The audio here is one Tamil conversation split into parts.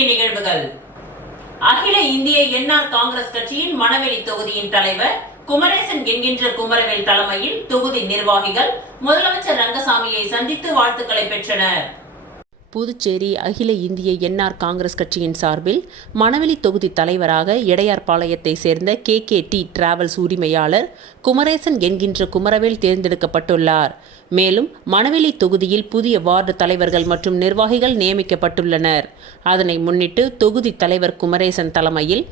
முக்கிய நிகழ்வுகள். அகில இந்திய என்ஆர் காங்கிரஸ் கட்சியின் மணவெளி தொகுதியின் தலைவர் குமரேசன் என்கின்ற குமரவேல் தலைமையில் தொகுதி நிர்வாகிகள் முதலமைச்சர் ரங்கசாமியை சந்தித்து வாழ்த்துக்களை பெற்றனர். புதுச்சேரி அகில இந்திய என்ஆர் காங்கிரஸ் கட்சியின் சார்பில் மணவெளி தொகுதி தலைவராக எடையார்பாளையத்தை சேர்ந்த KKT டிராவல்ஸ் உரிமையாளர் குமரேசன் என்கின்ற குமரவேல் தேர்ந்தெடுக்கப்பட்டுள்ளார். மேலும் மணவெளி தொகுதியில் புதிய வார்டு தலைவர்கள் மற்றும் நிர்வாகிகள் நியமிக்கப்பட்டுள்ளனர். அதனை முன்னிட்டு தொகுதி தலைவர் குமரேசன் தலைமையில்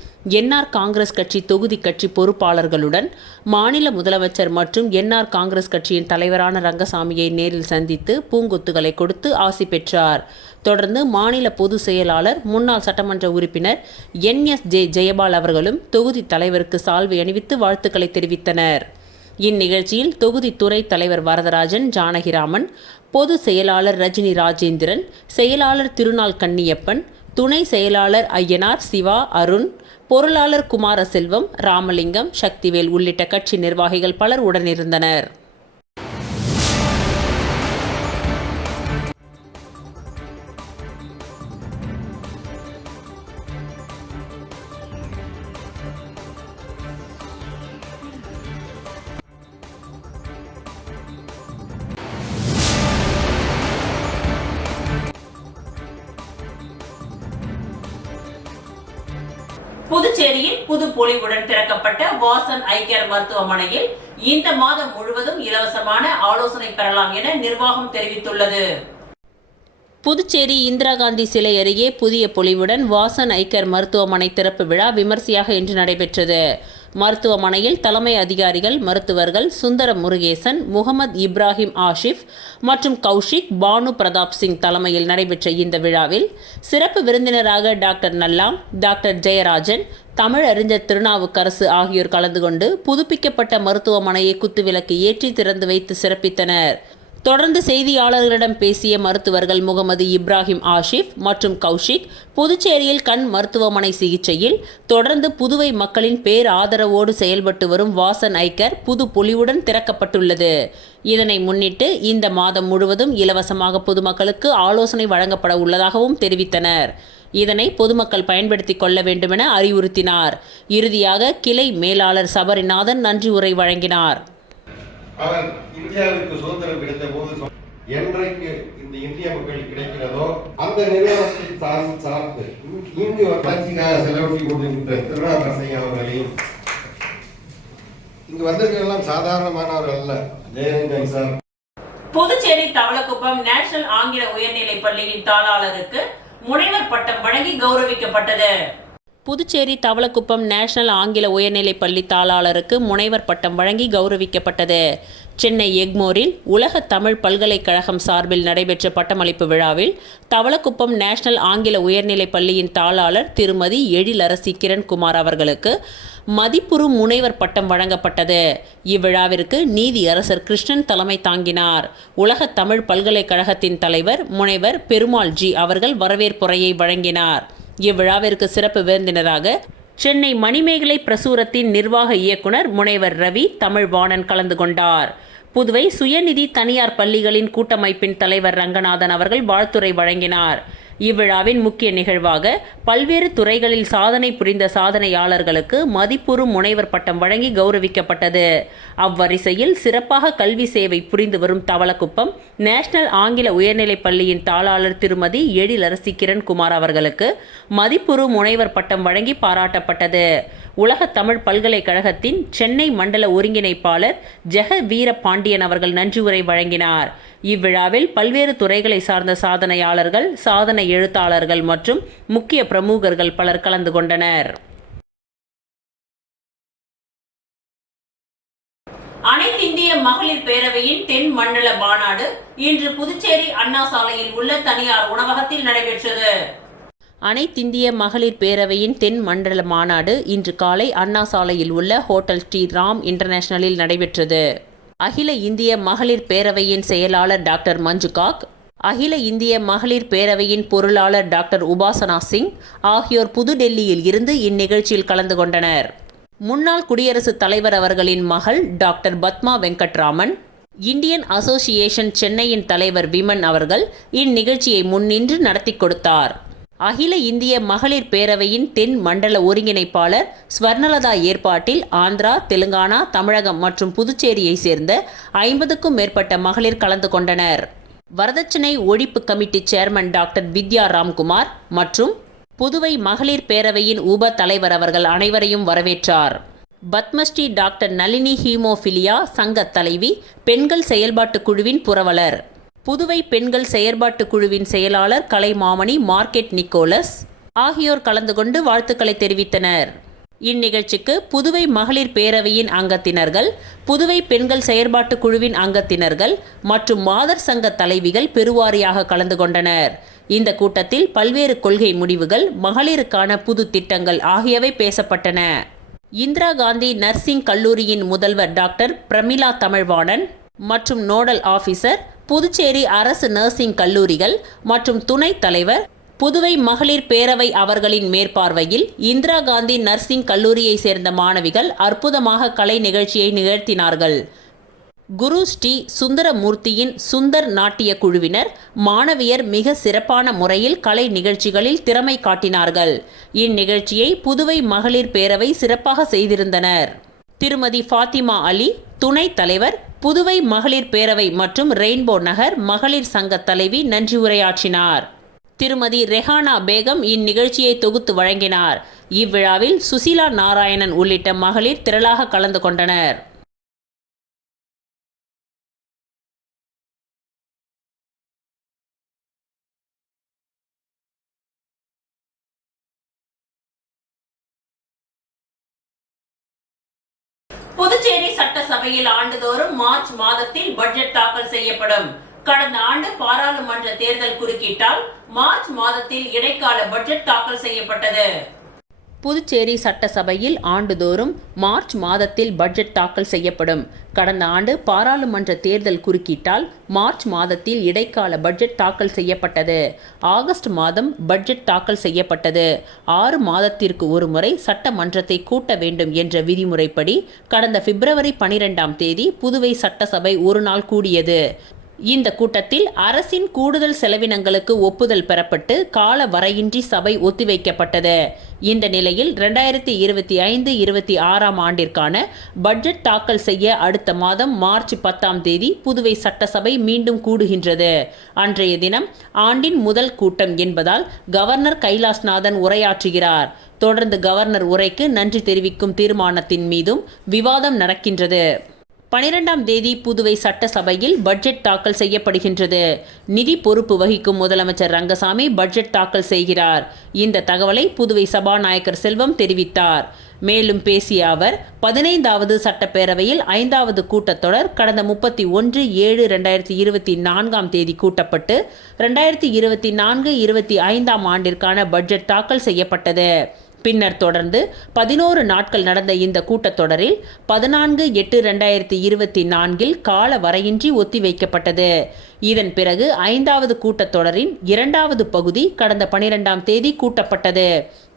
என்ஆர் காங்கிரஸ் கட்சி தொகுதி கட்சி பொறுப்பாளர்களுடன் மாநில முதலமைச்சர் மற்றும் என்ஆர் காங்கிரஸ் கட்சியின் தலைவரான ரங்கசாமியை நேரில் சந்தித்து பூங்கொத்துகளை கொடுத்து ஆசி பெற்றார். தொடர்ந்து மாநில பொதுச் செயலாளர் முன்னாள் சட்டமன்ற உறுப்பினர் NSJ ஜெயபால் அவர்களும் தொகுதி தலைவருக்கு சால்வை அணிவித்து வாழ்த்துக்களை தெரிவித்தனர். இந்நிகழ்ச்சியில் தொகுதி துறை தலைவர் வரதராஜன் ஜானகிராமன், பொதுச் செயலாளர் ரஜினி ராஜேந்திரன், செயலாளர் திருநாள் கன்னியப்பன், துணை செயலாளர் ஐயனார் சிவா, அருண், பொருளாளர் குமாரசெல்வம், ராமலிங்கம், சக்திவேல் உள்ளிட்ட கட்சி நிர்வாகிகள் பலர் உடனிருந்தனர். புதுச்சேரியில் புது பொலிவுடன் திறக்கப்பட்ட வாசன் ஐ கேர் மருத்துவமனையில் இந்த மாதம் முழுவதும் இலவசமான ஆலோசனை பெறலாம் என நிர்வாகம் தெரிவித்துள்ளது. புதுச்சேரி இந்திரா காந்தி சிலை அருகே புதிய பொலிவுடன் வாசன் ஐ கேர் மருத்துவமனை திறப்பு விழா விமர்சையாக இன்று நடைபெற்றது. மருத்துவமனையில் தலைமை அதிகாரிகள் மருத்துவர்கள் சுந்தர முருகேசன், முகமது இப்ராஹிம் ஆஷிப் மற்றும் கௌஷிக், பானு பிரதாப் சிங் தலைமையில் நடைபெற்ற இந்த விழாவில் சிறப்பு விருந்தினராக டாக்டர் நல்லாம், டாக்டர் ஜெயராஜன், தமிழறிஞர் திருநாவுக்கரசு ஆகியோர் கலந்து கொண்டு புதுப்பிக்கப்பட்ட மருத்துவமனையை குத்துவிளக்கு ஏற்றி திறந்து வைத்து சிறப்பித்தனர். தொடர்ந்து செய்தியாளர்களிடம் பேசிய மருத்துவர்கள் முகமது இப்ராஹிம் ஆஷிப் மற்றும் கௌஷிக், புதுச்சேரியில் கண் மருத்துவமனை சிகிச்சையில் தொடர்ந்து புதுவை மக்களின் பேராதரவோடு செயல்பட்டு வரும் வாசன் ஐ கேர் புது பொலிவுடன் திறக்கப்பட்டுள்ளது. இதனை முன்னிட்டு இந்த மாதம் முழுவதும் இலவசமாக பொதுமக்களுக்கு ஆலோசனை வழங்கப்பட உள்ளதாகவும் தெரிவித்தனர். இதனை பொதுமக்கள் பயன்படுத்திக் கொள்ள வேண்டுமென அறிவுறுத்தினார். இறுதியாக கிளை மேலாளர் சபரிநாதன் நன்றி உரை வழங்கினார். அவர் இந்தியாவிற்கு சுதந்திரம் கிடைத்த போது என்றைக்கு இந்த இந்திய மக்கள் கிடைக்கிறதோ அந்த நிறுவனத்தை சார்ந்து இங்கு வளர்ச்சிக்காக செலவழித்து கொண்டிருக்கிற திருநாவுக்கரசு அவர்களையும் இங்கு வந்திருக்கிறதெல்லாம் சாதாரணமானவர்கள் அல்ல. ஜெயரஞ்சன் சார். புதுச்சேரி தவளக்குப்பம் நேஷனல் ஆங்கில உயர்நிலை பள்ளியின் தாளாளருக்கு முனைவர் பட்டம் வழங்கி கௌரவிக்கப்பட்டது. புதுச்சேரி தவளக்குப்பம் நேஷனல் ஆங்கில உயர்நிலைப் பள்ளி தாளாளருக்கு முனைவர் பட்டம் வழங்கி கௌரவிக்கப்பட்டது. சென்னை எக்மோரில் உலக தமிழ் பல்கலைக்கழகம் சார்பில் நடைபெற்ற பட்டமளிப்பு விழாவில் தவளக்குப்பம் நேஷனல் ஆங்கில உயர்நிலைப் பள்ளியின் தாளாளர் திருமதி எழிலரசி கிரண்குமார் அவர்களுக்கு மதிப்புறு முனைவர் பட்டம் வழங்கப்பட்டது. இவ்விழாவிற்கு நீதி அரசர் கிருஷ்ணன் தலைமை தாங்கினார். உலக தமிழ் பல்கலைக்கழகத்தின் தலைவர் முனைவர் பெருமாள் ஜி அவர்கள் வரவேற்புரையை வழங்கினார். இவ்விழாவிற்கு சிறப்பு விருந்தினராக சென்னை மணிமேகலை பிரசுரத்தின் நிர்வாக இயக்குனர் முனைவர் ரவி தமிழ்வாணன் கலந்து கொண்டார். புதுவை சுயநிதி தனியார் பள்ளிகளின் கூட்டமைப்பின் தலைவர் ரங்கநாதன் அவர்கள் வாழ்த்துரை வழங்கினார். இவ்விழாவின் முக்கிய நிகழ்வாக பல்வேறு துறைகளில் சாதனை புரிந்த சாதனையாளர்களுக்கு மதிப்புறு முனைவர் பட்டம் வழங்கி கௌரவிக்கப்பட்டது. அவ்வரிசையில் சிறப்பாக கல்வி சேவை புரிந்து வரும் தவளக்குப்பம் நேஷனல் ஆங்கில உயர்நிலைப் பள்ளியின் தாளாளர் திருமதி எழிலரசி கிரண்குமார் அவர்களுக்கு மதிப்புறு முனைவர் பட்டம் வழங்கி பாராட்டப்பட்டது. உலக தமிழ் பல்கலைக்கழகத்தின் சென்னை மண்டல ஒருங்கிணைப்பாளர் ஜெக வீர பாண்டியன் அவர்கள் நன்றி உரை வழங்கினார். இவ்விழாவில் பல்வேறு துறைகளை சார்ந்த சாதனையாளர்கள், சாதனை எழுத்தாளர்கள் மற்றும் முக்கிய பிரமுகர்கள் பலர் கலந்து கொண்டனர். அனைத்திந்திய மகளிர் பேரவையின் தென் மண்டல மாநாடு இன்று புதுச்சேரி அண்ணா சாலையில் உள்ள தனியார் உணவகத்தில் நடைபெற்றது. அனைத்திந்திய மகளிர் பேரவையின் தென் மண்டல மாநாடு இன்று காலை அண்ணா சாலையில் உள்ள ஹோட்டல் ஸ்ரீ ராம் இன்டர்நேஷனலில் நடைபெற்றது. அகில இந்திய மகளிர் பேரவையின் செயலாளர் டாக்டர் மஞ்சுகாக், அகில இந்திய மகளிர் பேரவையின் பொருளாளர் டாக்டர் உபாசனா சிங் ஆகியோர் புதுடெல்லியில் இருந்து இந்நிகழ்ச்சியில் கலந்து கொண்டனர். முன்னாள் குடியரசுத் தலைவர் அவர்களின் மகள் doctor Padma Venkataraman, Indian association சென்னையின் தலைவர் விமன் அவர்கள் இந்நிகழ்ச்சியை முன்னின்று நடத்தி கொடுத்தார். அகில இந்திய மகளிர் பேரவையின் தென் மண்டல ஒருங்கிணைப்பாளர் ஸ்வர்ணலதா ஏற்பாட்டில் ஆந்திரா, தெலுங்கானா, தமிழகம் மற்றும் புதுச்சேரியை சேர்ந்த 50க்கும் மேற்பட்ட மகளிர் கலந்து கொண்டனர். வரதட்சணை ஒழிப்பு கமிட்டி சேர்மன் டாக்டர் வித்யா ராம்குமார் மற்றும் புதுவை மகளிர் பேரவையின் உப தலைவர் அவர்கள் அனைவரையும் வரவேற்றார். பத்மஸ்ரீ டாக்டர் நளினி ஹீமோஃபிலியா சங்க தலைவி, பெண்கள் செயல்பாட்டு குழுவின் புரவலர், புதுவை பெண்கள் செயற்பாட்டு குழுவின் செயலாளர் கலைமாமணி மார்க்கெட் நிக்கோலஸ் ஆகியோர் கலந்து கொண்டு வாழ்த்துக்களை தெரிவித்தனர். இந்நிகழ்ச்சிக்கு புதுவை மகளிர் பேரவையின் அங்கத்தினர்கள், புதுவை பெண்கள் செயற்பாட்டு குழுவின் அங்கத்தினர்கள் மற்றும் மாதர் சங்க தலைவிகள் பெருவாரியாக கலந்து கொண்டனர். இந்த கூட்டத்தில் பல்வேறு கொள்கை முடிவுகள், மகளிருக்கான புது திட்டங்கள் ஆகியவை பேசப்பட்டன. இந்திரா காந்தி நர்சிங் கல்லூரியின் முதல்வர் டாக்டர் பிரமிளா தமிழ்வாணன் மற்றும் நோடல் ஆபீசர், புதுச்சேரி அரசு நர்சிங் கல்லூரிகள் மற்றும் துணைத் தலைவர், புதுவை மகளிர் பேரவை அவர்களின் மேற்பார்வையில் இந்திரா காந்தி நர்சிங் கல்லூரியை சேர்ந்த மாணவிகள் அற்புதமாக கலை நிகழ்ச்சியை நிகழ்த்தினார்கள். குரு ஸ்ரீ சுந்தரமூர்த்தியின் சுந்தர் நாட்டிய குழுவினர் மாணவியர் மிக சிறப்பான முறையில் கலை நிகழ்ச்சிகளில் திறமை காட்டினார்கள். இந்நிகழ்ச்சியை புதுவை மகளிர் பேரவை சிறப்பாக செய்திருந்தனர். திருமதி ஃபாத்திமா அலி துணைத் தலைவர், புதுவை மகளிர் பேரவை மற்றும் ரெயின்போ நகர் மகளிர் சங்க தலைவி நன்றி உரையாற்றினார். திருமதி ரெஹானா பேகம் இந்நிகழ்ச்சியை தொகுத்து வழங்கினார். இவ்விழாவில் சுசீலா நாராயணன் உள்ளிட்ட மகளிர் திரளாக கலந்து கொண்டனர். புதுச்சேரி சட்டசபையில் ஆண்டுதோறும் மார்ச் மாதத்தில் பட்ஜெட் தாக்கல் செய்யப்படும். கடந்த ஆண்டு பாராளுமன்ற தேர்தல் குறுக்கிட்டால் மார்ச் மாதத்தில் இடைக்கால பட்ஜெட் தாக்கல் செய்யப்பட்டது. புதுச்சேரி சட்டசபையில் ஆண்டுதோறும் மார்ச் மாதத்தில் பட்ஜெட் தாக்கல் செய்யப்படும். கடந்த ஆண்டு பாராளுமன்ற தேர்தல் குறுக்கிட்டால் மார்ச் மாதத்தில் இடைக்கால பட்ஜெட் தாக்கல் செய்யப்பட்டது. ஆகஸ்ட் மாதம் பட்ஜெட் தாக்கல் செய்யப்பட்டது. 6 மாதத்திற்கு ஒருமுறை சட்டமன்றத்தை கூட்ட வேண்டும் என்ற விதிமுறைப்படி கடந்த பிப்ரவரி 12ஆம் தேதி புதுவை சட்டசபை ஒரு நாள் கூடியது. இந்த கூட்டத்தில் அரசின் கூடுதல் செலவினங்களுக்கு ஒப்புதல் பெறப்பட்டு கால வரையின்றி சபை ஒத்திவைக்கப்பட்டது. இந்த நிலையில் 2025-26ஆம் ஆண்டிற்கான பட்ஜெட் தாக்கல் செய்ய அடுத்த மாதம் மார்ச் 10ஆம் தேதி புதுவை சட்டசபை மீண்டும் கூடுகின்றது. அன்றைய தினம் ஆண்டின் முதல் கூட்டம் என்பதால் கவர்னர் கைலாஷ்நாதன் உரையாற்றுகிறார். தொடர்ந்து கவர்னர் உரைக்கு நன்றி தெரிவிக்கும் தீர்மானத்தின் மீதும் விவாதம் நடக்கின்றது. 12ஆம் தேதி புதுவை சட்டசபையில் பட்ஜெட் தாக்கல் செய்யப்படுகின்றது. நிதி பொறுப்பு வகிக்கும் முதலமைச்சர் ரங்கசாமி பட்ஜெட் தாக்கல் செய்கிறார். இந்த தகவலை புதுவை சபாநாயகர் செல்வம் தெரிவித்தார். மேலும் பேசிய அவர், 15வது சட்டப்பேரவையில் 5வது கூட்டத்தொடர் கடந்த 31/7/2024ஆம் தேதி கூட்டப்பட்டு 2024-25ஆம் ஆண்டிற்கான பட்ஜெட் தாக்கல் செய்யப்பட்டது. பின்னர் தொடர்ந்து 11 நாட்கள் நடந்த இந்த கூட்டத்தொடரில் 14/8/2024 கால வரையின்றி ஒத்திவைக்கப்பட்டது. இதன் பிறகு 5வது கூட்டத்தொடரின் 2வது பகுதி கடந்த 12ஆம் தேதி கூட்டப்பட்டது.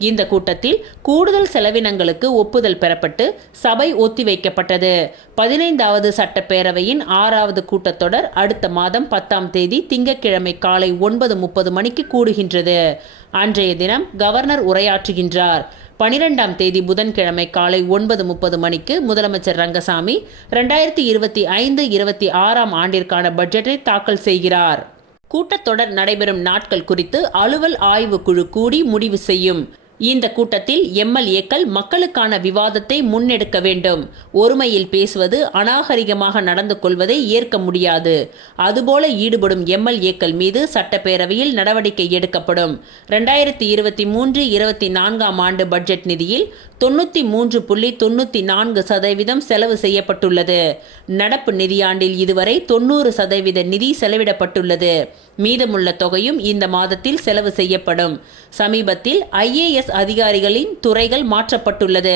இந்த கூட்டத்தில் கூடுதல் செலவினங்களுக்கு ஒப்புதல் பெறப்பட்டு சபை ஒத்திவைக்கப்பட்டது. 15வது சட்டப்பேரவையின் 6வது கூட்டத்தொடர் அடுத்த மாதம் 10ஆம் தேதி திங்கட்கிழமை காலை 9:30 மணிக்கு கூடுகின்றது. அன்றைய தினம் கவர்னர் உரையாற்றுகின்றார். 12ஆம் தேதி புதன்கிழமை காலை 9:30 மணிக்கு முதலமைச்சர் ரங்கசாமி 2025-26ஆம் ஆண்டிற்கான பட்ஜெட்டை தாக்கல் செய்கிறார். கூட்டத்தொடர் நடைபெறும் நாட்கள் குறித்து அலுவல் ஆய்வு குழு கூடி முடிவு செய்யும். இந்த கூட்டத்தில் எம்எல்ஏக்கள் மக்களுக்கான விவாதத்தை முன்னெடுக்க வேண்டும். ஒருமையில் பேசுவது, அநாகரிகமாக நடந்து கொள்வதை ஏற்க முடியாது. அதுபோல ஈடுபடும் எம்எல்ஏக்கள் மீது சட்டப்பேரவையில் நடவடிக்கை எடுக்கப்படும். 2023-24ஆம் ஆண்டு பட்ஜெட் நிதியில் 93.94% செலவு செய்யப்பட்டுள்ளது. நடப்பு நிதியாண்டில் இதுவரை 90% நிதி செலவிடப்பட்டுள்ளது. மீதமுள்ள தொகையும் இந்த மாதத்தில் செலவு செய்யப்படும். சமீபத்தில் IAS அதிகாரிகளின் துறைகள் மாற்றப்பட்டுள்ளது.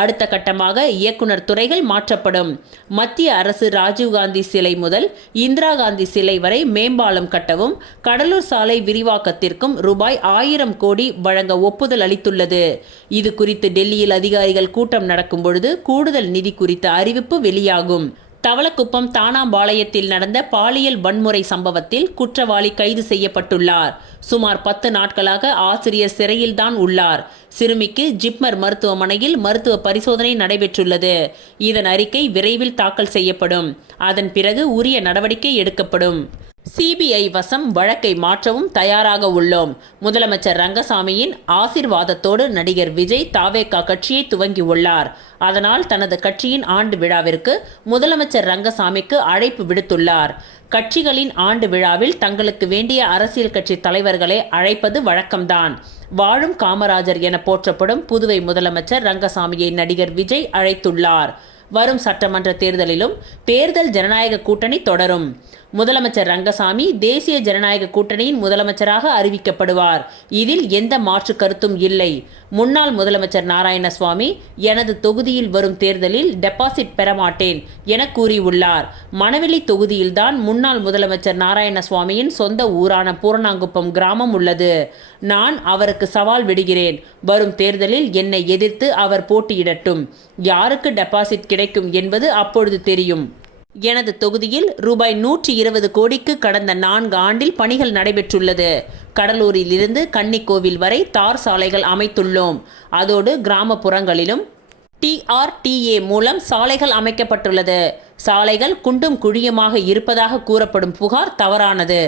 அடுத்த கட்டமாக இயக்குனர் துறைகள் மாற்றப்படும். மத்திய அரசு ராஜீவ்காந்தி சிலை முதல் இந்திரா காந்தி சிலை வரை மேம்பாலம் கட்டவும் கடலூர் சாலை விரிவாக்கத்திற்கும் ரூபாய் 1000 கோடி வழங்க ஒப்புதல் அளித்துள்ளது. இது குறித்து டெல்லியில் அதிகாரிகள் கூட்டம் நடக்கும் பொழுது கூடுதல் நிதி குறித்த அறிவிப்பு வெளியாகும். தவளக்குப்பம் தானாம்பாளையத்தில் நடந்த பாலியல் வன்முறை சம்பவத்தில் குற்றவாளி கைது செய்யப்பட்டுள்ளார். சுமார் 10 நாட்களாக ஆசிரியர் சிறையில்தான் உள்ளார். சிறுமிக்கு ஜிப்மர் மருத்துவமனையில் மருத்துவ பரிசோதனை நடைபெற்றுள்ளது. இதன் அறிக்கை விரைவில் தாக்கல் செய்யப்படும். அதன் பிறகு உரிய நடவடிக்கை எடுக்கப்படும். சிபிஐ வசம் வழக்கை மாற்றவும் தயாராக உள்ளோம். முதலமைச்சர் ரங்கசாமியின் ஆசீர்வாதத்தோடு நடிகர் விஜய் தாவேகா கட்சியை துவங்கியுள்ளார். அதனால் தனது கட்சியின் ஆண்டு விழாவிற்கு முதலமைச்சர் ரங்கசாமிக்கு அழைப்பு விடுத்துள்ளார். கட்சிகளின் ஆண்டு விழாவில் தங்களுக்கு வேண்டிய அரசியல் கட்சி தலைவர்களை அழைப்பது வழக்கம்தான். வாழும் காமராஜர் என போற்றப்படும் புதுவை முதலமைச்சர் ரங்கசாமியை நடிகர் விஜய் அழைத்துள்ளார். வரும் சட்டமன்ற தேர்தலிலும் தேர்தல் ஜனநாயக கூட்டணி தொடரும். முதலமைச்சர் ரங்கசாமி தேசிய ஜனநாயக கூட்டணியின் முதலமைச்சராக அறிவிக்கப்படுவார். இதில் எந்த மாற்று கருத்தும் இல்லை. முன்னாள் முதலமைச்சர் நாராயணசுவாமி எனது தொகுதியில் வரும் தேர்தலில் டெபாசிட் பெறமாட்டேன் என கூறியுள்ளார். மணவெளி தொகுதியில்தான் முன்னாள் முதலமைச்சர் நாராயணசுவாமியின் சொந்த ஊரான பூரணாங்குப்பம் கிராமம் உள்ளது. நான் அவருக்கு சவால் விடுகிறேன். வரும் தேர்தலில் என்னை எதிர்த்து அவர் போட்டியிடட்டும். யாருக்கு டெபாசிட் கிடைக்கும் என்பது அப்பொழுது தெரியும். எனது தொகுதியில் ரூபாய் 120 கோடிக்கு கடந்த 4 ஆண்டில் பணிகள் நடைபெற்றுள்ளது. கடலூரில் இருந்து கன்னிக்கோவில் வரை தார் சாலைகள் அமைத்துள்ளோம். அதோடு கிராமப்புறங்களிலும் TRTA மூலம் சாலைகள் அமைக்கப்பட்டுள்ளது. சாலைகள் குண்டும் குழியுமாக இருப்பதாக கூறப்படும் புகார் தவறானது.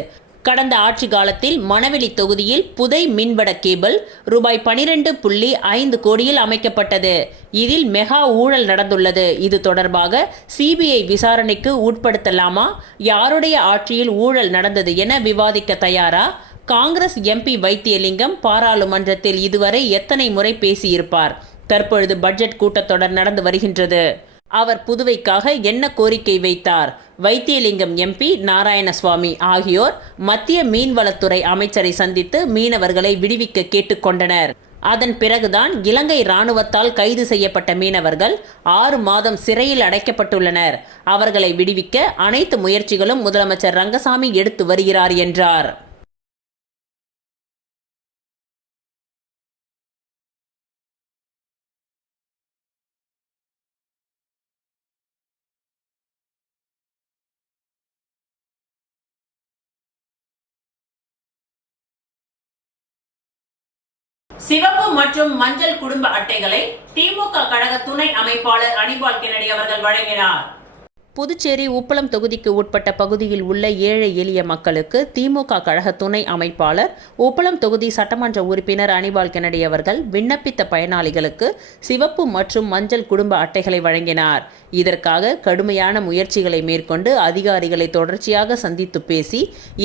கடந்த ஆட்சி காலத்தில் மணவெளி தொகுதியில் புதை மின்வட கேபிள் ரூபாய் 12.5 கோடியில் அமைக்கப்பட்டது. இதில் மெகா ஊழல் நடந்துள்ளது. இது தொடர்பாக சிபிஐ விசாரணைக்கு உட்படுத்தலாமா? யாருடைய ஆட்சியில் ஊழல் நடந்தது என விவாதிக்க தயாரா? காங்கிரஸ் MP வைத்தியலிங்கம் பாராளுமன்றத்தில் இதுவரை எத்தனை முறை பேசியிருப்பார்? தற்பொழுது பட்ஜெட் கூட்டத்தொடர் நடந்து வருகின்றது. அவர் புதுவைக்காக என்ன கோரிக்கை வைத்தார்? வைத்தியலிங்கம் MP, நாராயணசுவாமி ஆகியோர் மத்திய மீன்வளத்துறை அமைச்சரை சந்தித்து மீனவர்களை விடுவிக்க கேட்டுக்கொண்டனர். அதன் பிறகுதான் இலங்கை இராணுவத்தால் கைது செய்யப்பட்ட மீனவர்கள் 6 மாதம் சிறையில் அடைக்கப்பட்டுள்ளனர். அவர்களை விடுவிக்க அனைத்து முயற்சிகளும் முதலமைச்சர் ரங்கசாமி எடுத்து வருகிறார் என்றார். சிவப்பு மற்றும் மஞ்சள் குடும்ப அட்டைகளை திமுக கழக துணை அமைப்பாளர் அனிபால் கென்னடி அவர்கள் வழங்கினார். புதுச்சேரி உப்பளம் தொகுதிக்கு உட்பட்ட பகுதியில் உள்ள ஏழை எளிய மக்களுக்கு திமுக கழக துணை அமைப்பாளர் உப்பளம் தொகுதி சட்டமன்ற உறுப்பினர் அனிபால் கென்னடி அவர்கள் விண்ணப்பித்த பயனாளிகளுக்கு சிவப்பு மற்றும் மஞ்சள் குடும்ப அட்டைகளை வழங்கினார். இதற்காக கடுமையான முயற்சிகளை மேற்கொண்டு அதிகாரிகளை தொடர்ச்சியாக சந்தித்து பேசி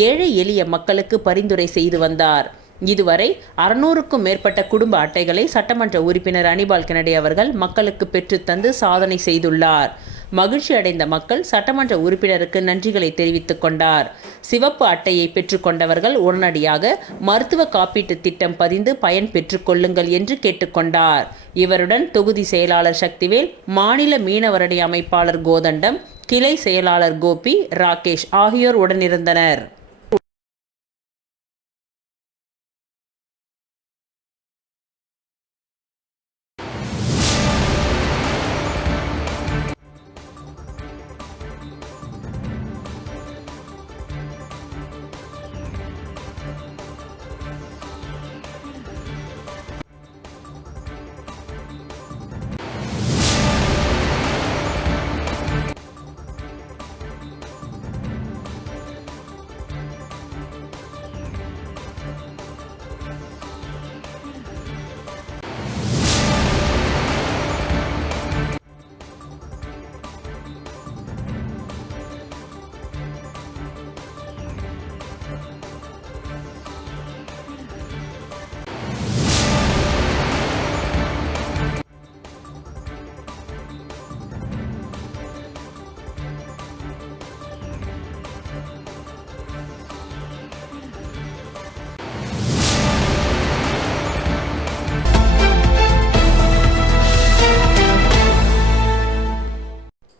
ஏழை எளிய மக்களுக்கு பரிந்துரை செய்து வந்தார். இதுவரை 600க்கும் மேற்பட்ட குடும்ப அட்டைகளை சட்டமன்ற உறுப்பினர் அனிபால் கென்னடி அவர்கள் மக்களுக்கு பெற்றுத்தந்து சாதனை செய்துள்ளார். மகிழ்ச்சி அடைந்த மக்கள் சட்டமன்ற உறுப்பினருக்கு நன்றிகளை தெரிவித்துக் கொண்டார். சிவப்பு அட்டையை பெற்றுக்கொண்டவர்கள் உடனடியாக மருத்துவ காப்பீட்டு திட்டம் பதிந்து பயன் பெற்றுக்கொள்ளுங்கள் என்று கேட்டுக்கொண்டார். இவருடன் தொகுதி செயலாளர் சக்திவேல், மாநில மீனவரணி அமைப்பாளர் கோதண்டம், கிளை செயலாளர் கோபி, ராகேஷ் ஆகியோர் உடனிருந்தனர்.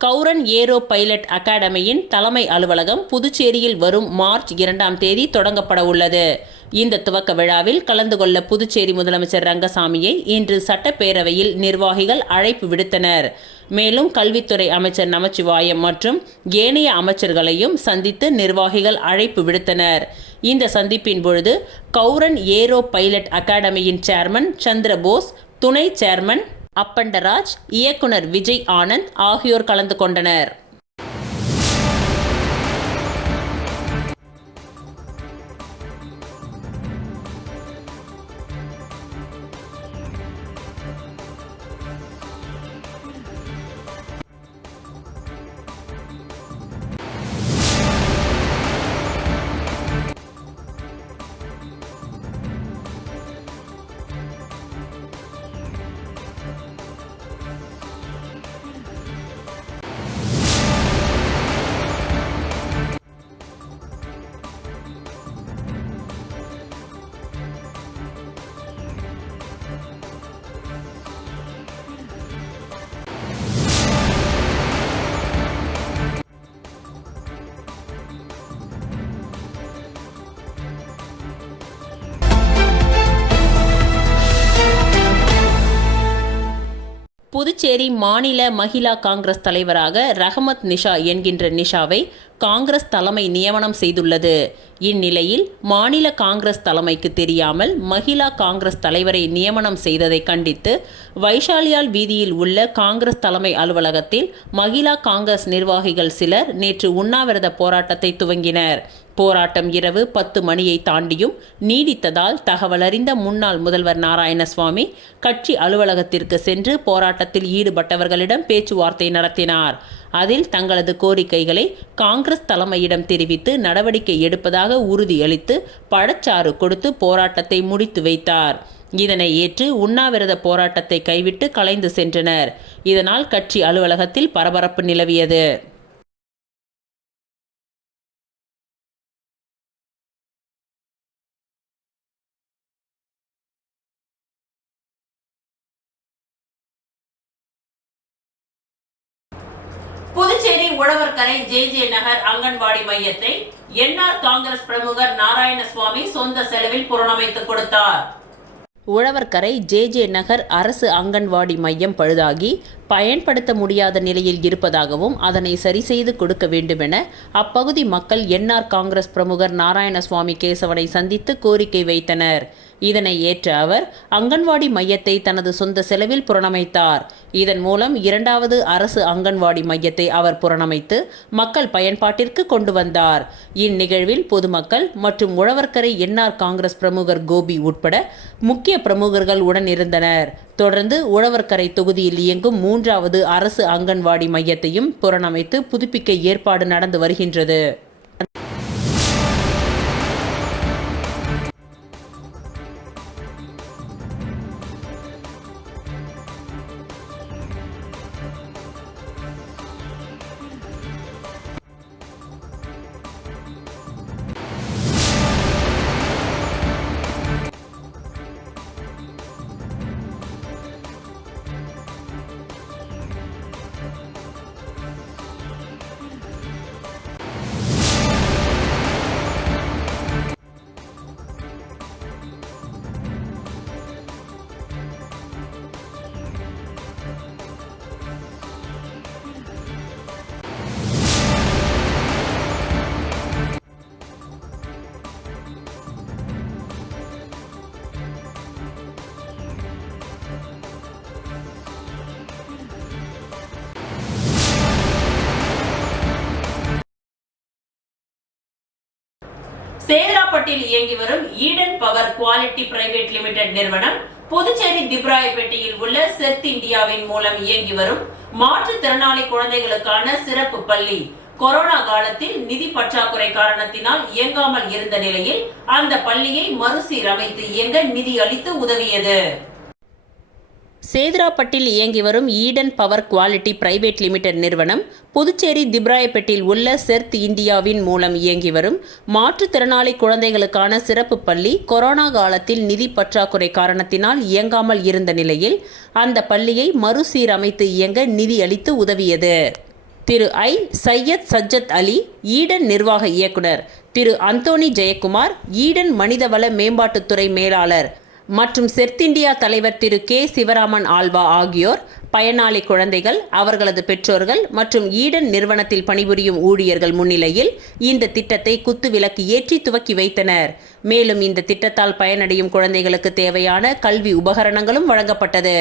கௌரன் ஏரோ பைலட் அகாடமியின் தலைமை அலுவலகம் புதுச்சேரியில் வரும் மார்ச் 2ஆம் தேதி தொடங்கப்பட உள்ளது. இந்த துவக்க விழாவில் கலந்து கொள்ள புதுச்சேரி முதலமைச்சர் ரங்கசாமியை இன்று சட்டப்பேரவையில் நிர்வாகிகள் அழைப்பு விடுத்தனர். மேலும் கல்வித்துறை அமைச்சர் நமச்சிவாயம் மற்றும் ஏனைய அமைச்சர்களையும் சந்தித்து நிர்வாகிகள் அழைப்பு விடுத்தனர். இந்த சந்திப்பின் பொழுது கௌரன் ஏரோ பைலட் அகாடமியின் சேர்மன் சந்திரபோஸ், துணை சேர்மன் அப்பண்டராஜ், இயக்குனர் விஜய் ஆனந்த் ஆகியோர் கலந்து கொண்டனர். புதுச்சேரி மாநில மகிழா காங்கிரஸ் தலைவராக ரஹமத் நிஷா என்கின்ற நிஷாவை காங்கிரஸ் தலைமை நியமனம் செய்துள்ளது. இந்நிலையில் மாநில காங்கிரஸ் தலைமைக்கு தெரியாமல் மகிழா காங்கிரஸ் தலைவரை நியமனம் செய்ததை கண்டித்து வைஷாலியால் வீதியில் உள்ள காங்கிரஸ் தலைமை அலுவலகத்தில் மகிழா காங்கிரஸ் நிர்வாகிகள் சிலர் நேற்று உண்ணாவிரத போராட்டத்தை துவங்கினர். போராட்டம் இரவு 10 மணியை தாண்டியும் நீடித்ததால் தகவலறிந்த முன்னாள் முதல்வர் நாராயணசுவாமி கட்சி அலுவலகத்திற்கு சென்று போராட்டத்தில் ஈடுபட்டவர்களிடம் பேச்சுவார்த்தை நடத்தினார். அதில் தங்களது கோரிக்கைகளை காங்கிரஸ் தலைமையிடம் தெரிவித்து நடவடிக்கை எடுப்பதாக உறுதியளித்து பழச்சாறு கொடுத்து போராட்டத்தை முடித்து வைத்தார். இதனை ஏற்று உண்ணாவிரத போராட்டத்தை கைவிட்டு கலைந்து சென்றனர். இதனால் கட்சி அலுவலகத்தில் பரபரப்பு நிலவியது. புதுச்சேரி உழவர்கரை ஜே நகர் அங்கன்வாடி மையத்தை என்ஆர் காங்கிரஸ் பிரமுகர் நாராயணசுவாமி சொந்த செலவில் புனரமைத்து கொடுத்தார். உழவர்கரை ஜே நகர் அரசு அங்கன்வாடி மையம் பழுதாகி பயன்படுத்த முடியாத நிலையில் இருப்பதாகவும் அதனை சரி செய்து கொடுக்க வேண்டுமென அப்பகுதி மக்கள் என்ஆர் காங்கிரஸ் பிரமுகர் நாராயணசுவாமி கேசவனை சந்தித்து கோரிக்கை வைத்தனர். இதனை ஏற்ற அவர் அங்கன்வாடி மையத்தை தனது சொந்த செலவில் புனரமைத்தார். இதன் மூலம் 2வது அரசு அங்கன்வாடி மையத்தை அவர் புனரமைத்து மக்கள் பயன்பாட்டிற்கு கொண்டு வந்தார். இந்நிகழ்வில் பொதுமக்கள் மற்றும் உழவர்கரை என்ஆர் காங்கிரஸ் பிரமுகர் கோபி உட்பட முக்கிய பிரமுகர்கள் உடன் இருந்தனர். தொடர்ந்து உழவர்கரை தொகுதியில் இயங்கும் 3வது அரசு அங்கன்வாடி மையத்தையும் புனரமைத்து புதுப்பிக்க ஏற்பாடு நடந்து வருகின்றது. சேதராப்பட்டில் இயங்கி வரும் Eden power quality private limited நிறுவனம் புதுச்சேரி திப்ராயப்பேட்டையில் உள்ள செர்த் இந்தியாவின் மூலம் இயங்கி வரும் மாற்றுத்திறனாளி குழந்தைகளுக்கான சிறப்பு பள்ளி கொரோனா காலத்தில் நிதி பற்றாக்குறை காரணத்தினால் இயங்காமல் இருந்த நிலையில் அந்த பள்ளியை மறுசீரமைத்து இயங்க நிதி அளித்து உதவியது. சேதராப்பட்டில் இயங்கி வரும் Eden power quality private limited நிறுவனம் புதுச்சேரி திப்ராயப்பேட்டில் உள்ள செர்த் இந்தியாவின் மூலம் இயங்கி வரும் மாற்றுத்திறனாளி குழந்தைகளுக்கான சிறப்பு பள்ளி கொரோனா காலத்தில் நிதி பற்றாக்குறை காரணத்தினால் இயங்காமல் இருந்த நிலையில் அந்த பள்ளியை மறுசீரமைத்து இயங்க நிதி அளித்து உதவியது. திரு ஐ சையத் சஜ்ஜத் அலி ஈடன் நிர்வாக இயக்குனர், திரு அந்தோனி ஜெயக்குமார் ஈடன் மனிதவள மேம்பாட்டுத்துறை மேலாளர் மற்றும் செர்த்திண்டியா தலைவர் திரு கே சிவராமன் ஆல்வா ஆகியோர் பயனாளி குழந்தைகள், அவர்களது பெற்றோர்கள் மற்றும் ஈடன் நிறுவனத்தில் பணிபுரியும் ஊழியர்கள் முன்னிலையில் இந்த திட்டத்தை குத்துவிளக்கு ஏற்றி துவக்கி வைத்தனர். மேலும் இந்த திட்டத்தால் பயனடையும் குழந்தைகளுக்கு தேவையான கல்வி உபகரணங்களும் வழங்கப்பட்டது.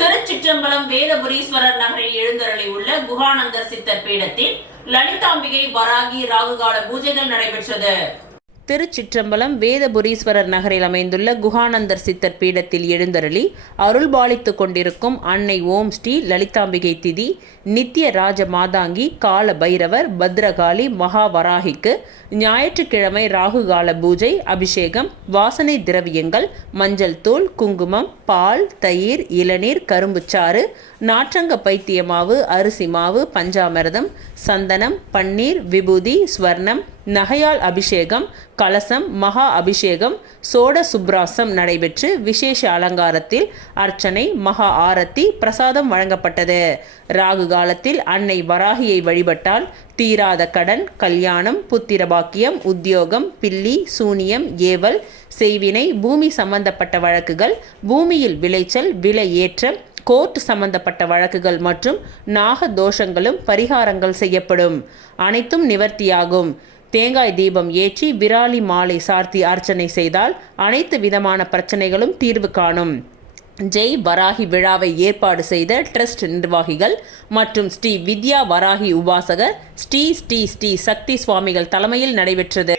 திருச்சிற்றம்பலம் வேதபுரீஸ்வரர் நகரில் எழுந்தருளி உள்ள குஹானந்தர் சித்தர் பீடத்தில் லலிதாம்பிகை வராகி ராகுகால பூஜைகள் நடைபெற்றது. திருச்சிற்றம்பலம் வேதபுரீஸ்வரர் நகரில் அமைந்துள்ள குஹானந்தர் சித்தர் பீடத்தில் எழுந்தருளி அருள்பாலித்து கொண்டிருக்கும் அன்னை ஓம் ஸ்ரீ லலிதாம்பிகை திதி, நித்திய ராஜ மாதாங்கி, கால பைரவர், பத்ரகாளி, மகாவராகிக்கு ஞாயிற்றுக்கிழமை ராகுகால பூஜை, அபிஷேகம், வாசனை திரவியங்கள், மஞ்சள் தூள், குங்குமம், பால், தயிர், இளநீர், கரும்புச்சாறு, நாற்றங்க பைத்திய மாவு, அரிசி மாவு, பஞ்சாமிர்தம், சந்தனம், பன்னீர், விபூதி, ஸ்வர்ணம், நகையால் அபிஷேகம், கலசம், மகா அபிஷேகம், சோட சுப்ராசம் நடைபெற்று விசேஷ அலங்காரத்தில் அர்ச்சனை, மகா ஆரத்தி, பிரசாதம் வழங்கப்பட்டது. ராகு காலத்தில் அன்னை வராகியை வழிபட்டால் தீராத கடன், கல்யாணம், புத்திர பாக்கியம், உத்தியோகம், பில்லி, சூனியம், ஏவல், செய்வினை, பூமி சம்பந்தப்பட்ட வழக்குகள், பூமியில் விளைச்சல், விலை ஏற்றம், கோர்ட் சம்பந்தப்பட்ட வழக்குகள் மற்றும் நாக தோஷங்களும் பரிகாரங்கள் செய்யப்படும். அனைத்தும் நிவர்த்தியாகும். தேங்காய் தீபம் ஏற்றி விராலி மாலை சார்த்தி அர்ச்சனை செய்தால் அனைத்து விதமான பிரச்சனைகளும் தீர்வு காணும். ஜெய் வராகி விழாவை ஏற்பாடு செய்த ட்ரஸ்ட் நிர்வாகிகள் மற்றும் ஸ்ரீ வித்யா வராகி உபாசகர் ஸ்ரீ ஸ்ரீ ஸ்ரீ சக்தி சுவாமிகள் தலைமையில் நடைபெற்றது.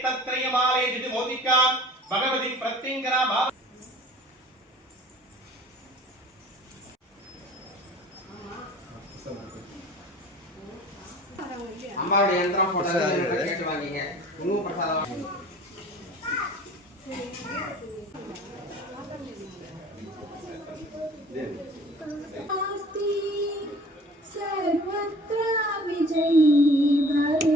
அம்மாவுடைய யந்திரம் போட்டோ கேட்டு வாங்கிங்க. இன்னும் பிரசாதம் सर्वत्र विजयी भवे.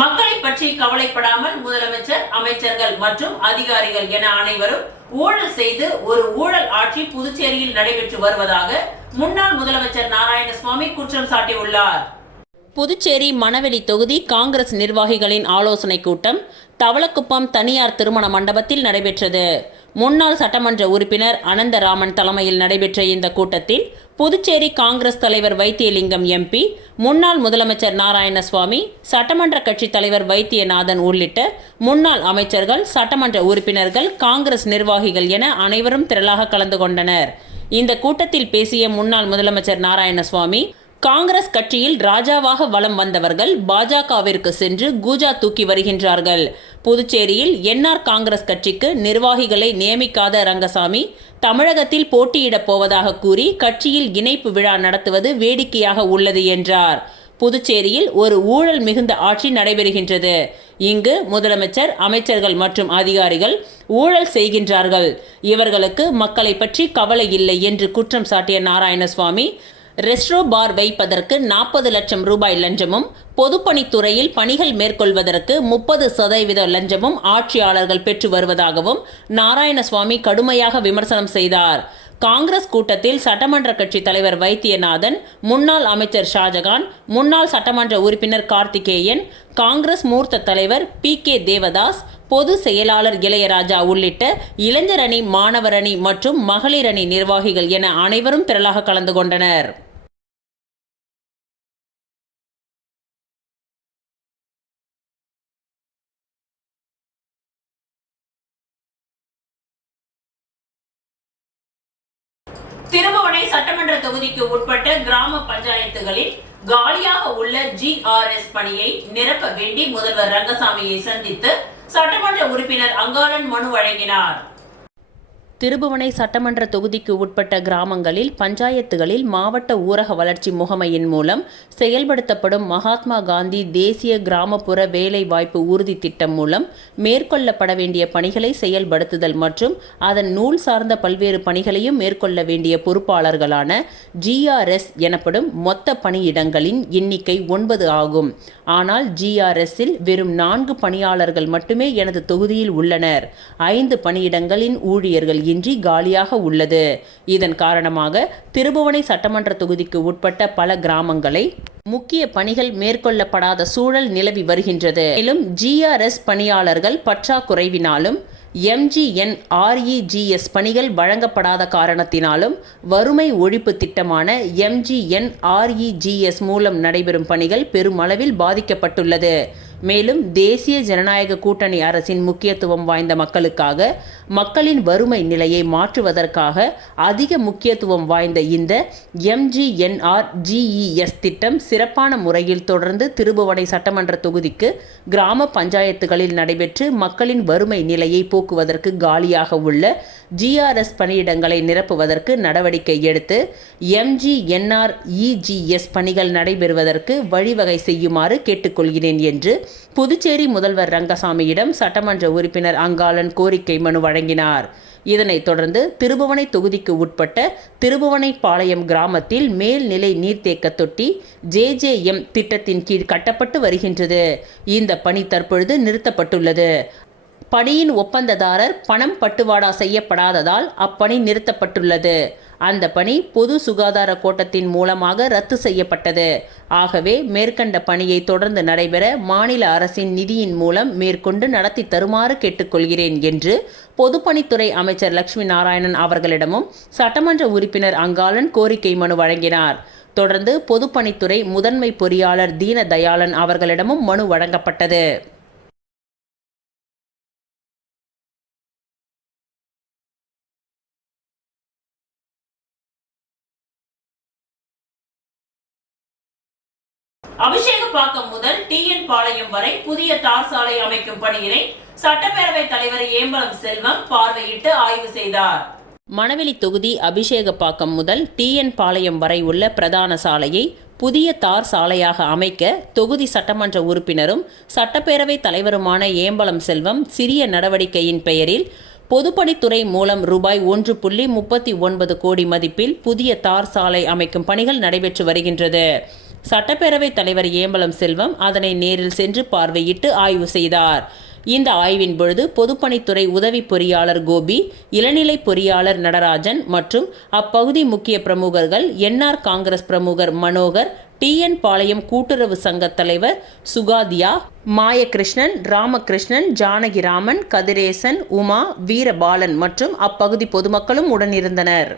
மக்களை பற்றி கவலைப்படாமல் முதலமைச்சர், அமைச்சர்கள் மற்றும் அதிகாரிகள் என அனைவரும் ஊழல் செய்து ஒரு ஊழல் ஆட்சி புதுச்சேரியில் நடைபெற்று வருவதாக முன்னாள் முதலமைச்சர் நாராயணசுவாமி குற்றம் சாட்டியுள்ளார். புதுச்சேரி மணவெளி தொகுதி காங்கிரஸ் நிர்வாகிகளின் ஆலோசனை கூட்டம் தவளக்குப்பம் தனியார் திருமண மண்டபத்தில் நடைபெற்றது. முன்னாள் சட்டமன்ற உறுப்பினர் அனந்தராமன் தலைமையில் நடைபெற்ற இந்த கூட்டத்தில் புதுச்சேரி காங்கிரஸ் தலைவர் வைத்தியலிங்கம் எம்பி, முன்னாள் முதலமைச்சர் நாராயணசுவாமி, சட்டமன்ற கட்சி தலைவர் வைத்தியநாதன் உள்ளிட்ட முன்னாள் அமைச்சர்கள், சட்டமன்ற உறுப்பினர்கள், காங்கிரஸ் நிர்வாகிகள் என அனைவரும் திரளாக கலந்து கொண்டனர். இந்த கூட்டத்தில் பேசிய முன்னாள் முதலமைச்சர் நாராயணசுவாமி, காங்கிரஸ் கட்சியில் ராஜாவாக வலம் வந்தவர்கள் பாஜகவிற்கு சென்று கூஜா தூக்கி வருகின்றார்கள். புதுச்சேரியில் என்ஆர் காங்கிரஸ் கட்சிக்கு நிர்வாகிகளை நியமிக்காத ரங்கசாமி தமிழகத்தில் போட்டியிடப் போவதாக கூறி கட்சியில் இணைப்பு விழா நடத்துவது வேடிக்கையாக உள்ளது என்றார். புதுச்சேரியில் ஒரு ஊழல் மிகுந்த ஆட்சி நடைபெறுகின்றது. இங்கு முதலமைச்சர், அமைச்சர்கள் மற்றும் அதிகாரிகள் ஊழல் செய்கின்றார்கள். இவர்களுக்கு மக்களை பற்றி கவலை இல்லை என்று குற்றம் சாட்டிய நாராயணசுவாமி, ரெஸ்ட்ரோ பார் வைப்பதற்கு 40 லட்சம் ரூபாய் லஞ்சமும், பொதுப்பணித்துறையில் பணிகள் மேற்கொள்வதற்கு 30% லஞ்சமும் ஆட்சியாளர்கள் பெற்று வருவதாகவும் நாராயணசுவாமி கடுமையாக விமர்சனம் செய்தார். காங்கிரஸ் கூட்டத்தில் சட்டமன்ற கட்சி தலைவர் வைத்தியநாதன், முன்னாள் அமைச்சர் ஷாஜகான், முன்னாள் சட்டமன்ற உறுப்பினர் கார்த்திகேயன், காங்கிரஸ் மூர்த்த தலைவர் PK தேவதாஸ், பொது செயலாளர் இளையராஜா உள்ளிட்ட இளைஞர் அணி, மாணவர் அணி மற்றும் மகளிர் அணி நிர்வாகிகள் என அனைவரும் திரளாக கலந்து கொண்டனர். திருபுவனை சட்டமன்ற தொகுதிக்கு உட்பட்ட கிராம பஞ்சாயத்துகளில் காலியாக உள்ள GRS பணியை நிரப்ப வேண்டி முதல்வர் ரங்கசாமியை சந்தித்து சட்டமன்ற உறுப்பினர் அங்காளன் மனு வழங்கினார். திருபுவனை சட்டமன்ற தொகுதிக்கு உட்பட்ட கிராமங்களில் பஞ்சாயத்துகளில் மாவட்ட ஊரக வளர்ச்சி முகமையின் மூலம் செயல்படுத்தப்படும் மகாத்மா காந்தி தேசிய கிராமப்புற வேலை வாய்ப்பு உறுதி திட்டம் மூலம் மேற்கொள்ளப்பட வேண்டிய பணிகளை செயல்படுத்துதல் மற்றும் அதன் நூல் சார்ந்த பல்வேறு பணிகளையும் மேற்கொள்ள வேண்டிய பொறுப்பாளர்களான ஜிஆர்எஸ் எனப்படும் மொத்த பணியிடங்களின் எண்ணிக்கை 9 ஆகும். ஆனால் ஜிஆர்எஸ்ஸில் வெறும் 4 பணியாளர்கள் மட்டுமே எனது தொகுதியில் உள்ளனர். 5 பணியிடங்களின் ஊழியர்கள் இன்றி காலியாக உள்ளது. இதன் காரணமாக திருபுவனை சட்டமன்ற தொகுதிக்கு உட்பட்ட பல கிராமங்களை முக்கிய பணிகள் மேற்கொள்ளப்படாத சூழல் நிலவி வருகின்றது. மேலும் ஜிஆர்எஸ் பணியாளர்கள் பற்றாக்குறைவினாலும் MGNREGS பணிகள் வழங்கப்படாத காரணத்தினாலும் வறுமை ஒழிப்பு திட்டமான MGNREGS மூலம் நடைபெறும் பணிகள் பெருமளவில் பாதிக்கப்பட்டுள்ளது. மேலும் தேசிய ஜனநாயக கூட்டணி அரசின் முக்கியத்துவம் வாய்ந்த மக்களுக்காக மக்களின் வறுமை நிலையை மாற்றுவதற்காக அதிக முக்கியத்துவம் வாய்ந்த இந்த MGNREGS திட்டம் சிறப்பான முறையில் தொடர்ந்து திருபுவனை சட்டமன்ற தொகுதிக்கு கிராம பஞ்சாயத்துகளில் நடைபெற்று மக்களின் வறுமை நிலையை போக்குவதற்கு காலியாக உள்ள GRS பணியிடங்களை நிரப்புவதற்கு நடவடிக்கை எடுத்து MGNREGS பணிகள் நடைபெறுவதற்கு வழிவகை செய்யுமாறு கேட்டுக்கொள்கிறேன் என்று புதுச்சேரி முதல்வர் ரங்கசாமியிடம் சட்டமன்ற உறுப்பினர் அங்காளன் கோரிக்கை மனு வழங்கினார். இதனைத் தொடர்ந்து திருபுவனை தொகுதிக்கு உட்பட்ட திருபுவனைப்பாளையம் கிராமத்தில் மேல்நிலை நீர்த்தேக்க தொட்டி JJM திட்டத்தின் கீழ் கட்டப்பட்டு வருகின்றது. இந்த பணி தற்பொழுது நிறுத்தப்பட்டுள்ளது. பணியின் ஒப்பந்ததாரர் பணம் பட்டுவாடா செய்யப்படாததால் அப்பணி நிறுத்தப்பட்டுள்ளது. அந்த பணி பொது சுகாதார கோட்டத்தின் மூலமாக ரத்து செய்யப்பட்டது. ஆகவே மேற்கண்ட பணியை தொடர்ந்து நடைபெற மாநில அரசின் நிதியின் மூலம் மேற்கொண்டு நடத்தி தருமாறு கேட்டுக்கொள்கிறேன் என்று பொதுப்பணித்துறை அமைச்சர் லட்சுமி நாராயணன் அவர்களிடமும் சட்டமன்ற உறுப்பினர் அங்காளன் கோரிக்கை மனு வழங்கினார். தொடர்ந்து பொதுப்பணித்துறை முதன்மை பொறியாளர் தீனதயாளன் அவர்களிடமும் மனு வழங்கப்பட்டது. அபிஷேகப்பாக்கம் முதல் TN பாளையம் வரை புதிய தார் சாலை அமைக்கும் பணியினை சட்டப்பேரவை தலைவர் ஏம்பலம் செல்வம் பார்வையிட்டு ஆய்வு செய்தார். மணவெளி தொகுதி அபிஷேகப்பாக்கம் முதல் TN பாளையம் வரை உள்ள பிரதான சாலையை புதிய தார் சாலையாக அமைக்க தொகுதி சட்டமன்ற உறுப்பினரும் சட்டப்பேரவை தலைவருமான ஏம்பலம் செல்வம் சிறிய நடவடிக்கையின் பெயரில் பொதுப்பணித்துறை மூலம் ரூபாய் 1.39 கோடி மதிப்பில் புதிய தார் சாலை அமைக்கும் பணிகள் நடைபெற்று வருகின்றது. சட்டப்பேரவை தலைவர் ஏம்பலம் செல்வம் அதனை நேரில் சென்று பார்வையிட்டு ஆய்வு செய்தார். இந்த ஆய்வின் பொழுது பொதுப்பணித்துறை உதவி பொறியாளர் கோபி, இளநிலை பொறியாளர் நடராஜன் மற்றும் அப்பகுதி முக்கிய பிரமுகர்கள் NR காங்கிரஸ் பிரமுகர் மனோகர், TN பாளையம் கூட்டுறவு சங்க தலைவர் சுகாதியா, மாயகிருஷ்ணன், ராமகிருஷ்ணன், ஜானகிராமன், கதிரேசன், உமா, வீரபாலன் மற்றும் அப்பகுதி பொதுமக்களும் உடனிருந்தனர்.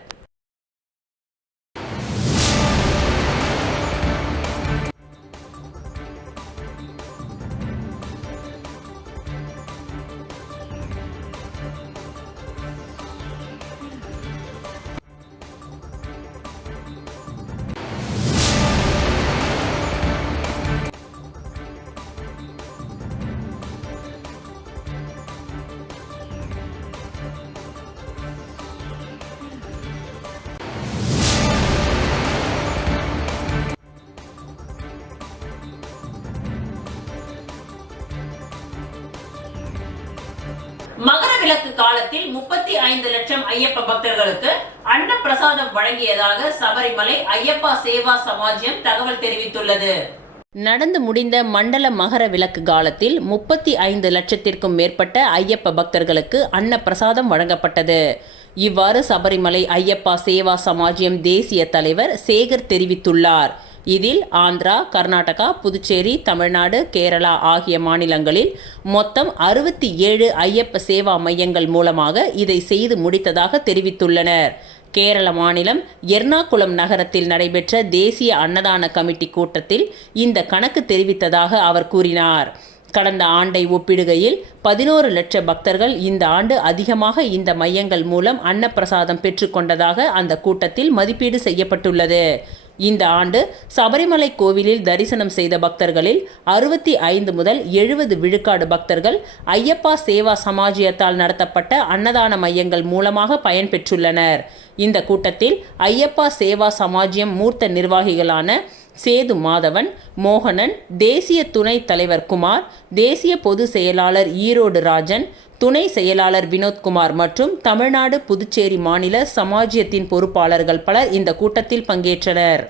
மகர விளக்கு காலத்தில் 35 லட்சம் ஐயப்ப பக்தர்களுக்கு அன்ன பிரசாதம் வழங்கியதாக சபரிமலை ஐயப்பா சேவா சமாஜ்யம் தகவல் தெரிவித்துள்ளது. நடந்து முடிந்த மண்டல மகர விளக்கு காலத்தில் 35 லட்சத்திற்கும் மேற்பட்ட ஐயப்ப பக்தர்களுக்கு அன்ன பிரசாதம் வழங்கப்பட்டது. இவ்வாறு சபரிமலை ஐயப்பா சேவா சமாஜ்யம் தேசிய தலைவர் சேகர் தெரிவித்துள்ளார். இதில் ஆந்திரா, கர்நாடகா, புதுச்சேரி, தமிழ்நாடு, கேரளா ஆகிய மாநிலங்களில் மொத்தம் 67 ஐயப்ப சேவா மையங்கள் மூலமாக இதை செய்து முடித்ததாக தெரிவித்துள்ளனர். கேரள மாநிலம் எர்ணாகுளம் நகரத்தில் நடைபெற்ற தேசிய அன்னதான கமிட்டி கூட்டத்தில் இந்த கணக்கு தெரிவித்ததாக அவர் கூறினார். கடந்த ஆண்டை ஒப்பிடுகையில் 11 லட்ச பக்தர்கள் இந்த ஆண்டு அதிகமாக இந்த மையங்கள் மூலம் அன்னப்பிரசாதம் பெற்றுக்கொண்டதாக அந்த கூட்டத்தில் மதிப்பீடு செய்யப்பட்டுள்ளது. இந்த ஆண்டு சபரிமலை கோவிலில் தரிசனம் செய்த பக்தர்களில் 65 முதல் 70 விழுக்காடு பக்தர்கள் ஐயப்பா சேவா சமாஜியத்தால் நடத்தப்பட்ட அன்னதான மையங்கள் மூலமாக பயன்பெற்றுள்ளனர். இந்த கூட்டத்தில் ஐயப்பா சேவா சமாஜியம் மூர்த்த நிர்வாகிகளான சேது மாதவன், மோகனன், தேசிய துணைத் தலைவர் குமார், தேசிய பொதுச் செயலாளர் ஈரோடு ராஜன், துணை செயலாளர் வினோத்குமார் மற்றும் தமிழ்நாடு புதுச்சேரி மாநில சமாஜியத்தின் பொறுப்பாளர்கள் பலர் இந்த கூட்டத்தில் பங்கேற்றனர்.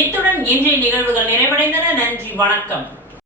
இத்துடன் இன்றைய நிகழ்வுகள் நிறைவடைந்தன. நன்றி, வணக்கம்.